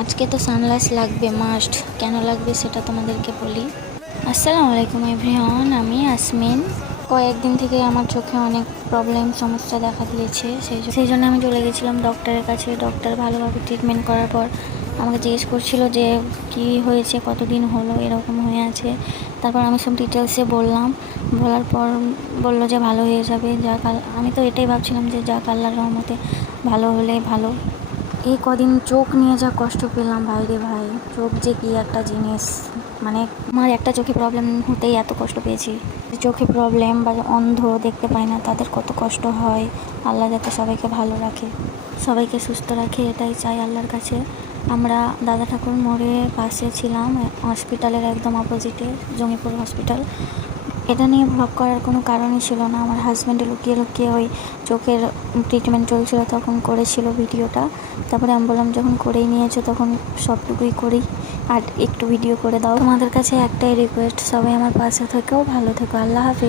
আজকে তো সানগ্লাস লাগবে মাস্ট। কেন লাগবে সেটা তোমাদেরকে বলি। আসসালামু আলাইকুম এভরিওয়ান, আমি আসমিন। কয়েকদিন থেকে আমার চোখে অনেক সমস্যা দেখা দিয়েছে, সেই জন্য আমি চলে গেছিলাম ডক্টরের কাছে। ডক্টর ভালোভাবে ট্রিটমেন্ট করার পর আমাকে জিজ্ঞেস করছিল যে কি হয়েছে, কতদিন হলো এরকম হয়ে আছে। তারপর আমি সব ডিটেলসে বললাম। বলার পর বললো যে ভালো হয়ে যাবে। আমি তো এটাই ভাবছিলাম যে যাক, আল্লাহর রহমতে ভালো হলে ভালো। এই কদিন চোখ নিয়ে যা কষ্ট পেলাম ভাই রে ভাই। চোখ যে কি একটা জিনিস, মানে আমার একটা চোখে প্রবলেম হতেই এত কষ্ট পেয়েছি। চোখে প্রবলেম বা অন্ধ দেখতে পায় না, তাদের কত কষ্ট হয়। আল্লাহ যাতে সবাইকে ভালো রাখে, সবাইকে সুস্থ রাখে, এটাই চাই আল্লাহর কাছে। আমরা দাদা ঠাকুর মোড়ে পাশে ছিলাম, হসপিটালের একদম অপোজিটে, জঙ্গিপুর হসপিটাল। এটা নিয়ে ভ্লগ করার কোনো কারণই ছিল না। আমার হাজব্যান্ডে লুকিয়ে লুকিয়ে ওই চোখের ট্রিটমেন্ট চলছিল তখন করেছিল ভিডিওটা। তারপরে আমি বললাম যখন করেই নিয়েছো তখন সবটুকুই করি, আর একটু ভিডিও করে দাও। তোমাদের কাছে একটাই রিকোয়েস্ট, সবাই আমার পাশে থেকেও ভালো থেকো। আল্লাহ হাফেজ।